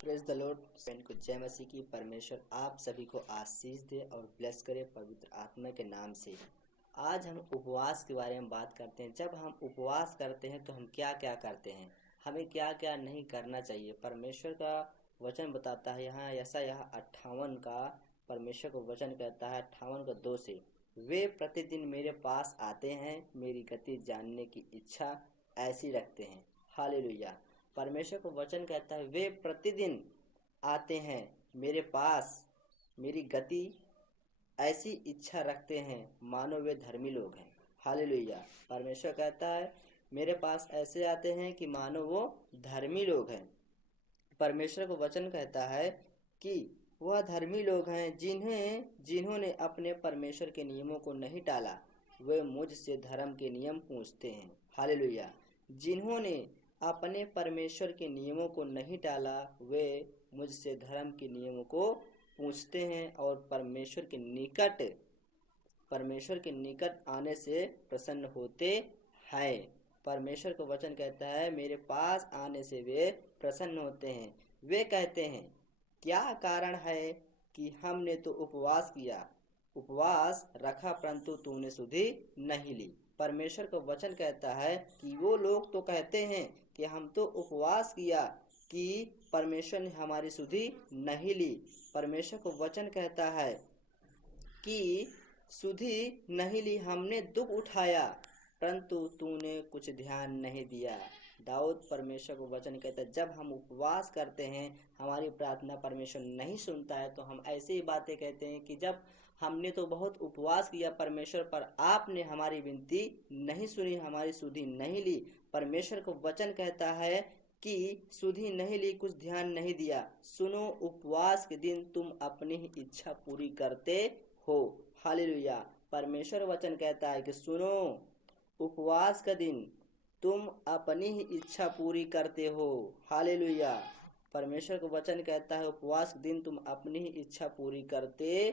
Praise the Lord friend को जय मसीह की। परमेश्वर आप सभी को आशीष दे और ब्लेस करे पवित्र आत्मा के नाम से। आज हम उपवास के बारे में बात करते हैं। जब हम उपवास करते हैं तो हम क्या क्या करते हैं, हमें क्या क्या नहीं करना चाहिए। परमेश्वर का वचन बताता है यहाँ यशायाह 58 का परमेश्वर को वचन कहता है 58 का 2 से, वे प्रतिदिन मेरे पास आते हैं, मेरी गति जानने की इच्छा ऐसी रखते हैं। हालेलुया। परमेश्वर को वचन कहता है वे प्रतिदिन आते हैं मेरे पास, मेरी गति ऐसी इच्छा रखते हैं मानो वे धर्मी लोग हैं। हालेलुया। परमेश्वर कहता है मेरे पास ऐसे आते हैं कि मानो वो धर्मी लोग हैं। परमेश्वर को वचन कहता है कि वह धर्मी लोग हैं जिन्होंने अपने परमेश्वर के नियमों को नहीं टाला, वे मुझसे धर्म के नियम पूछते हैं। हालेलुया। जिन्होंने अपने परमेश्वर के नियमों को नहीं टाला, वे मुझसे धर्म के नियमों को पूछते हैं और परमेश्वर के निकट आने से प्रसन्न होते हैं। परमेश्वर का वचन कहता है मेरे पास आने से वे प्रसन्न होते हैं। वे कहते हैं क्या कारण है कि हमने तो उपवास रखा परंतु तूने सुधि नहीं ली। परमेश्वर का वचन कहता है कि वो लोग तो कहते हैं कि हम तो उपवास किया कि परमेश्वर ने हमारी सुधि नहीं ली। परमेश्वर को वचन कहता है कि सुधि नहीं ली, हमने दुख उठाया परंतु तूने कुछ ध्यान नहीं दिया। दाऊद परमेश्वर को वचन कहता है जब हम उपवास करते हैं, हमारी प्रार्थना परमेश्वर नहीं सुनता है, तो हम ऐसी ही बातें कहते हैं कि जब हमने तो बहुत उपवास किया परमेश्वर, पर आपने हमारी विनती नहीं सुनी, हमारी सुधि नहीं ली। परमेश्वर को वचन कहता है कि सुधि नहीं ली, कुछ ध्यान नहीं दिया। सुनो, उपवास के दिन तुम अपनी ही इच्छा पूरी करते हो। हालेलुया। परमेश्वर वचन कहता है कि सुनो, उपवास का दिन तुम अपनी ही इच्छा पूरी करते हो। हालेलुया। परमेश्वर का वचन कहता है उपवास के दिन तुम अपनी ही इच्छा पूरी करते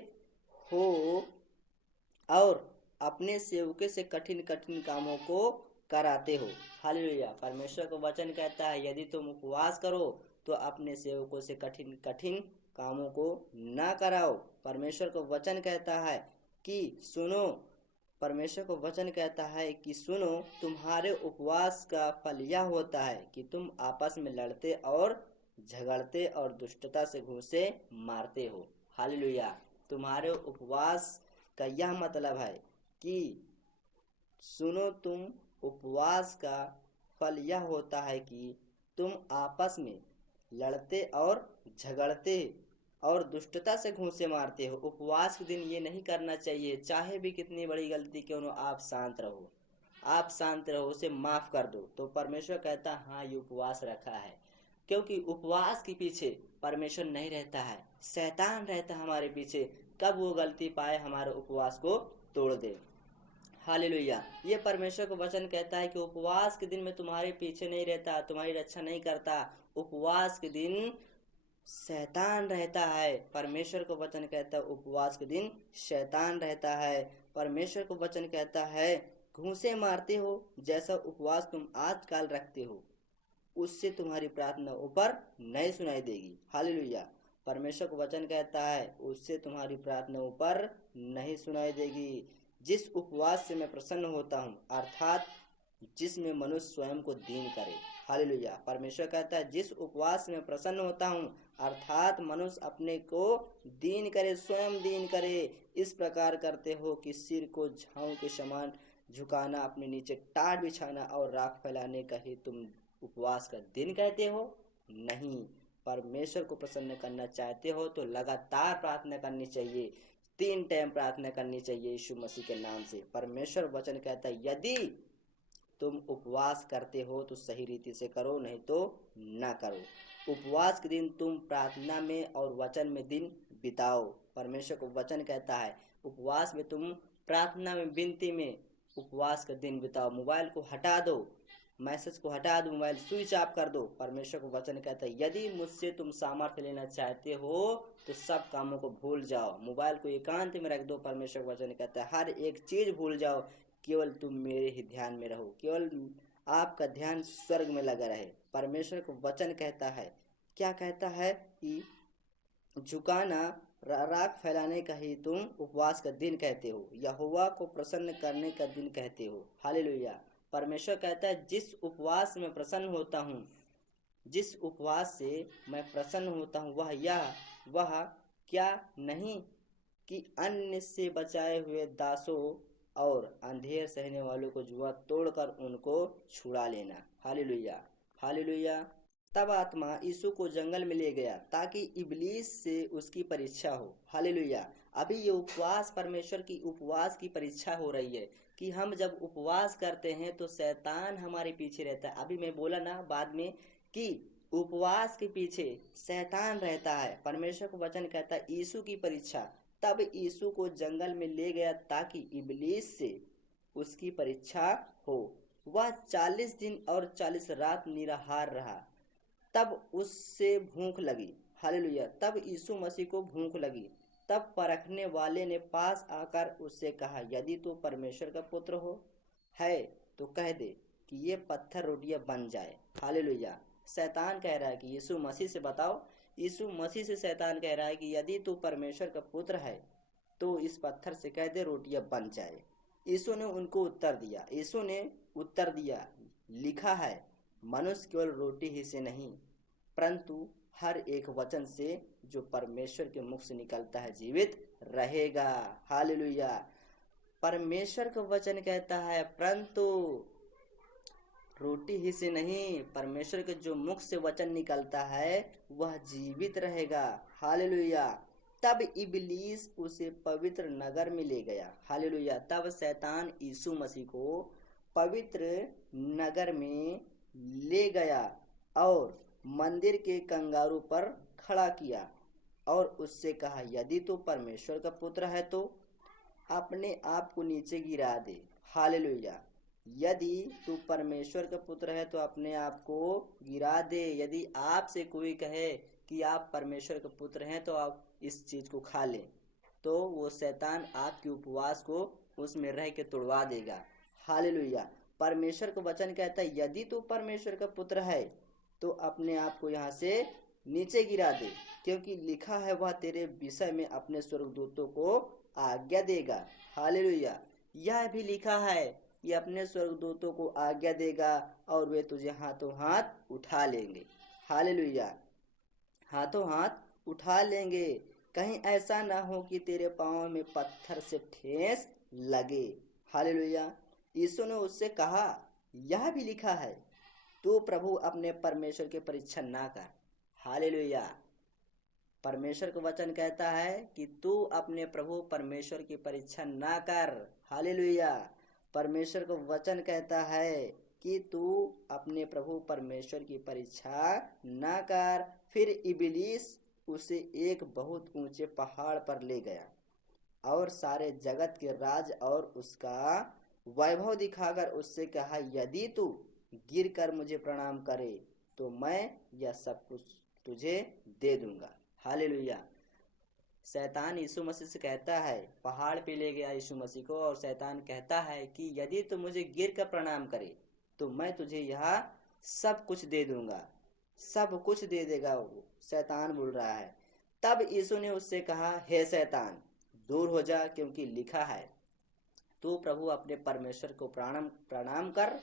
हो और अपने सेवकों से कठिन कठिन कामों को कराते हो। हालेलुया। परमेश्वर का वचन कहता है यदि तुम उपवास करो तो अपने सेवकों से कठिन कठिन कामों को ना कराओ। परमेश्वर का वचन कहता है कि सुनो, परमेश्वर को वचन कहता है कि सुनो, तुम्हारे उपवास का फल यह होता है कि तुम आपस में लड़ते और झगड़ते और दुष्टता से घूंसे मारते हो। हालेलुया। तुम्हारे उपवास का यह मतलब है कि सुनो, तुम उपवास का फल यह होता है कि तुम आपस में लड़ते और झगड़ते और दुष्टता से घूंसे मारते हो। उपवास के दिन ये नहीं करना चाहिए। चाहे भी कितनी बड़ी गलती क्यों न, आप शांत रहो, उसे माफ कर दो। तो परमेश्वर कहता है हाँ, ये उपवास रखा है, क्योंकि उपवास के पीछे परमेश्वर नहीं रहता है, शैतान रहता है हमारे पीछे। कब वो गलती पाए हमारे उपवास को तोड़ दे। हालेलुया। ये परमेश्वर को वचन कहता है कि उपवास के दिन में तुम्हारे पीछे नहीं रहता, तुम्हारी रक्षा नहीं करता। उपवास के दिन शैतान रहता है। परमेश्वर को वचन कहता है उपवास के दिन शैतान रहता है। परमेश्वर को वचन कहता है घूंसे मारते हो, जैसा उपवास तुम आजकल रखते हो उससे तुम्हारी प्रार्थना ऊपर नहीं सुनाई देगी। हालेलुया। परमेश्वर को वचन कहता है उससे तुम्हारी प्रार्थना ऊपर नहीं सुनाई देगी। जिस उपवास से मैं प्रसन्न होता हूँ, अर्थात जिसमें मनुष्य स्वयं को दीन करे। हालेलुया। परमेश्वर कहता है जिस उपवास में प्रसन्न होता हूँ, अर्थात मनुष्य अपने को दीन करे, स्वयं दीन करे। इस प्रकार करते हो कि सिर को झाऊ के समान झुकाना, अपने नीचे टाट बिछाना और राख फैलाने का ही तुम उपवास का दिन कहते हो। नहीं, परमेश्वर को प्रसन्न करना चाहते हो तो लगातार प्रार्थना करनी चाहिए, 3 टाइम प्रार्थना करनी चाहिए यीशु मसीह के नाम से। परमेश्वर वचन कहता है यदि तुम उपवास करते हो तो सही रीति से करो, नहीं तो ना करो। उपवास के दिन तुम प्रार्थना में और वचन में दिन बिताओ। परमेश्वर को वचन कहता है उपवास में तुम प्रार्थना में, विनती में उपवास का दिन बिताओ। मोबाइल को हटा दो, मैसेज को हटा दो, मोबाइल स्विच ऑफ कर दो। परमेश्वर को वचन कहता है यदि मुझसे तुम सामर्थ्य लेना चाहते हो तो सब कामों को भूल जाओ, मोबाइल को एकांत में रख दो। परमेश्वर को वचन कहता है हर एक चीज भूल जाओ, केवल तुम मेरे ही ध्यान में रहो, केवल आपका ध्यान स्वर्ग में लगा रहे। परमेश्वर को वचन कहता है क्या कहता है कि झुकाना, राख फैलाने का ही तुम उपवास का दिन कहते हो, यहोवा को प्रसन्न करने का दिन कहते हो। हालेलुया। परमेश्वर कहता है जिस उपवास में प्रसन्न होता हूँ, जिस उपवास से मैं प्रसन्न होता हूँ वह क्या नहीं कि अन्य से बचाए हुए दासों और अंधेर सहने वालों को जुआ तोड़कर उनको छुड़ा लेना। Hallelujah, hallelujah. तब आत्मा यीशु को जंगल में ले गया ताकि इबलीस से उसकी परीक्षा हो। हालेलुया। अभी ये उपवास, परमेश्वर की उपवास की परीक्षा हो रही है कि हम जब उपवास करते हैं तो शैतान हमारे पीछे रहता है। अभी मैं बोला ना बाद में कि उपवास के पीछे शैतान रहता है। परमेश्वर का वचन कहता है यीशु की परीक्षा। तब यीशु को जंगल में ले गया ताकि इबलीस से उसकी परीक्षा हो। वह 40 दिन और 40 रात निराहार रहा। तब उससे भूख लगी। हालेलुया। तब यीशु मसीह को भूख लगी। तब परखने वाले ने पास आकर उससे कहा, यदि तू परमेश्वर का पुत्र हो है तो कह दे कि ये पत्थर रोटियां बन जाए। हालेलुया। शैतान कह रहा है कि यीशु मसीह से बताओ, यीशु मसीह से शैतान कह रहा है कि यदि तू परमेश्वर का पुत्र है तो इस पत्थर से कह दे रोटियां बन जाए। यीशु ने उनको उत्तर दिया, यीशु ने उत्तर दिया, लिखा है मनुष्य केवल रोटी ही से नहीं परंतु हर एक वचन से जो परमेश्वर के मुख से निकलता है जीवित रहेगा। हालेलुया। परमेश्वर का वचन कहता है परंतु रोटी ही से नहीं, परमेश्वर के जो मुख से वचन निकलता है वह जीवित रहेगा। हालेलुया। तब इबलीस उसे पवित्र नगर में ले गया। हालेलुया। तब शैतान यीशु मसीह को पवित्र नगर में ले गया और मंदिर के कंगारू पर खड़ा किया और उससे कहा, यदि तू परमेश्वर का पुत्र है तो अपने आप को नीचे गिरा दे। हालेलुया। यदि तू परमेश्वर का पुत्र है तो अपने आप को गिरा दे। यदि आपसे कोई कहे कि आप परमेश्वर के पुत्र हैं तो आप इस चीज को खा लें, तो वो शैतान आपके उपवास को उसमें रह के तोड़वा देगा। हालेलुया। परमेश्वर का वचन कहता है यदि तू परमेश्वर का पुत्र है तो अपने आप को यहाँ से नीचे गिरा दे, क्योंकि लिखा है वह तेरे विषय में अपने स्वर्गदूतों को आज्ञा देगा। हालेलुया। यह भी लिखा है कि अपने स्वर्गदूतों को आज्ञा देगा और वे तुझे हाथों हाथ उठा लेंगे। हालेलुया। हाथों हाथ उठा लेंगे, कहीं ऐसा ना हो कि तेरे पांव में पत्थर से ठेस लगे। हालेलुया। यीशु ने उससे कहा, यह भी लिखा है तू प्रभु अपने परमेश्वर की परीक्षा ना कर। हालेलुया। परमेश्वर का वचन कहता है कि तू अपने प्रभु परमेश्वर की परीक्षा ना कर। हालेलुया। परमेश्वर का वचन कहता है कि तू अपने प्रभु परमेश्वर की परीक्षा ना कर। फिर इबलीस उसे एक बहुत ऊंचे पहाड़ पर ले गया और सारे जगत के राज और उसका वैभव दिखाकर उससे कहा, यदि तू गिर कर मुझे प्रणाम करे तो मैं यह सब कुछ तुझे दे दूंगा। हालेलुया। शैतान यीशु मसीह से कहता है, पहाड़ पे ले गया यीशु मसीह को और शैतान कहता है कि यदि तू मुझे गिर कर प्रणाम करे तो मैं तुझे यह सब कुछ दे दूंगा। सब कुछ दे देगा वो, शैतान बोल रहा है। तब यीशु ने उससे कहा, हे शैतान दूर हो जा, क्योंकि लिखा है तू प्रभु अपने परमेश्वर को प्रणाम कर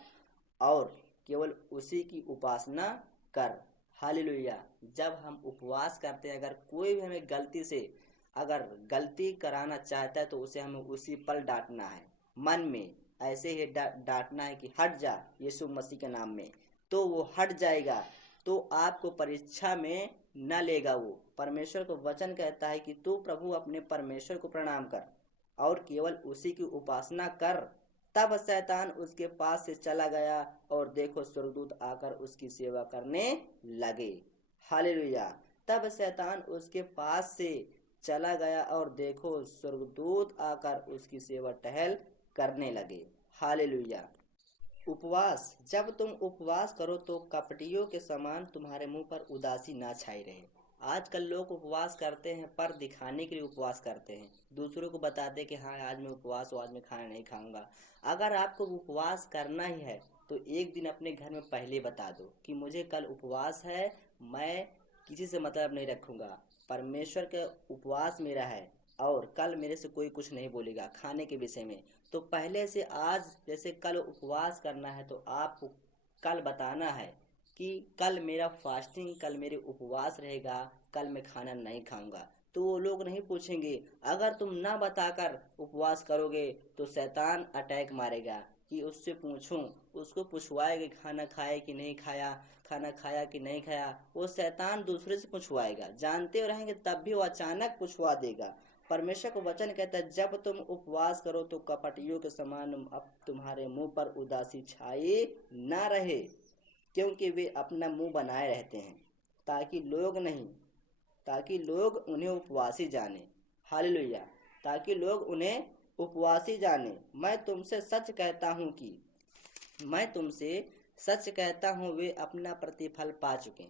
और केवल उसी की उपासना कर। हालेलुया। जब हम उपवास करते हैं, अगर कोई भी हमें गलती से अगर गलती कराना चाहता है तो उसे हमें उसी पल डांटना है, मन में ऐसे ही डांटना है कि हट जा यीशु मसीह के नाम में, तो वो हट जाएगा। तो आपको परीक्षा में न लेगा वो। परमेश्वर को वचन कहता है कि तू प्रभु अपने परमेश्वर को प्रणाम कर और केवल उसी की उपासना कर। तब शैतान उसके पास से चला गया और देखो स्वर्गदूत आकर उसकी सेवा करने लगे। हालेलुया। तब शैतान उसके पास से चला गया और देखो स्वर्गदूत आकर उसकी सेवा टहल करने लगे। हालेलुया। उपवास, जब तुम उपवास करो तो कपटियों के समान तुम्हारे मुंह पर उदासी ना छाई रहे। आजकल लोग उपवास करते हैं पर दिखाने के लिए उपवास करते हैं, दूसरों को बताते कि हाँ आज मैं उपवास हूँ, आज मैं खाना नहीं खाऊंगा। अगर आपको उपवास करना ही है तो एक दिन अपने घर में पहले बता दो कि मुझे कल उपवास है, मैं किसी से मतलब नहीं रखूंगा। परमेश्वर का उपवास मेरा है और कल मेरे से कोई कुछ नहीं बोलेगा खाने के विषय में। तो पहले से आज जैसे कल उपवास करना है तो आपको कल बताना है कि कल मेरा फास्टिंग, कल मेरे उपवास रहेगा, कल मैं खाना नहीं खाऊंगा। तो वो लोग नहीं पूछेंगे। अगर तुम ना बताकर उपवास करोगे तो शैतान अटैक मारेगा कि उससे पूछूं, उसको पूछवाएगा खाना खाए कि नहीं खाया, खाना खाया कि नहीं खाया। वो शैतान दूसरे से पूछवाएगा, जानते रहेंगे तब भी वो अचानक पूछवा देगा। परमेश्वर का वचन कहता है जब तुम उपवास करो तो कपटियों के समान अब तुम्हारे मुंह पर उदासी छाई ना रहे, क्योंकि वे अपना मुंह बनाए रहते हैं ताकि लोग नहीं ताकि लोग उन्हें उपवासी जाने। हालेलुया। ताकि लोग उन्हें उपवासी जाने। मैं तुमसे सच कहता हूँ वे अपना प्रतिफल पा चुके।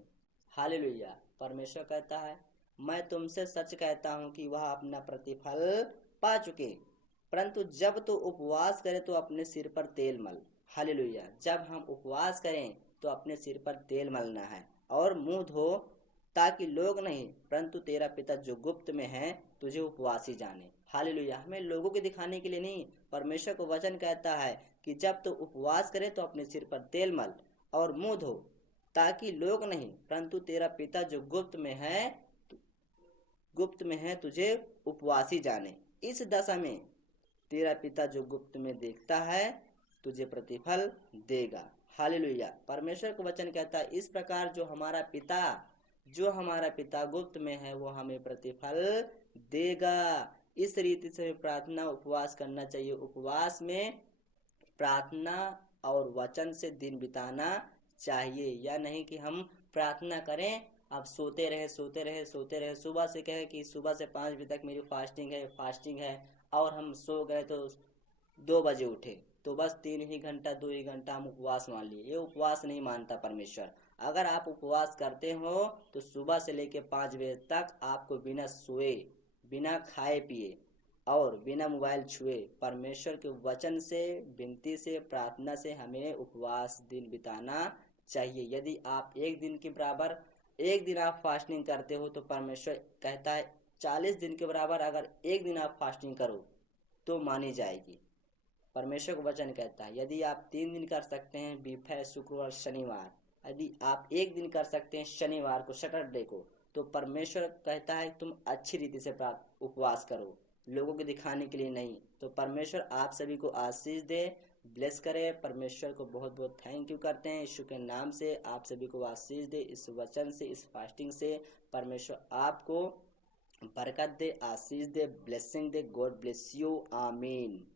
हालेलुया। परमेश्वर कहता है मैं तुमसे सच कहता हूँ कि वह अपना प्रतिफल पा चुके। परंतु जब तो उपवास करें तो अपने सिर पर तेल मल। हालेलुया। जब हम उपवास करें तो अपने सिर पर तेल मलना है और मुंह धो, ताकि लोग नहीं परंतु तेरा पिता जो गुप्त में है तुझे उपवासी जाने। हालेलुया। हमें लोगों के दिखाने के लिए नहीं, परमेश्वर को वचन कहता है कि जब तो उपवास करे तो अपने सिर पर तेल मल और मुंह धो, ताकि लोग नहीं परंतु तेरा पिता जो गुप्त में है तुझे उपवासी जाने। इस दशा में तेरा पिता जो गुप्त में देखता है तुझे प्रतिफल देगा। हालेलुया। परमेश्वर का वचन कहता है इस प्रकार जो हमारा पिता गुप्त में है वो हमें प्रतिफल देगा। इस रीति से प्रार्थना उपवास करना चाहिए। उपवास में प्रार्थना और वचन से दिन बिताना चाहिए, या नहीं कि हम प्रार्थना करें अब सोते रहे, सुबह से कहे कि सुबह से 5 बजे तक मेरी फास्टिंग है और हम सो गए तो 2 बजे उठे तो बस 2 ही घंटा हम उपवास मान लिए। ये उपवास नहीं मानता परमेश्वर। अगर आप उपवास करते हो तो सुबह से लेकर 5 बजे तक आपको बिना सोए, बिना खाए पिए और बिना मोबाइल छुए परमेश्वर के वचन से, विनती से, प्रार्थना से हमें उपवास दिन बिताना चाहिए। यदि आप एक दिन आप फास्टिंग करते हो तो परमेश्वर कहता है 40 दिन के बराबर अगर एक दिन आप फास्टिंग करो तो मानी जाएगी। परमेश्वर का वचन कहता है यदि आप 3 दिन कर सकते हैं, बीफे, शुक्रवार, शनिवार, यदि आप एक दिन कर सकते हैं शनिवार को, सैटरडे को, तो परमेश्वर कहता है तुम अच्छी रीति से उपवास करो, लोगों को दिखाने के लिए नहीं। तो परमेश्वर आप सभी को आशीष दे, ब्लेस करे। परमेश्वर को बहुत बहुत थैंक यू करते हैं। यीशु के नाम से आप सभी को आशीष दे। इस वचन से, इस फास्टिंग से परमेश्वर आपको बरकत दे, आशीष दे, ब्लेसिंग दे। God bless you. आमीन।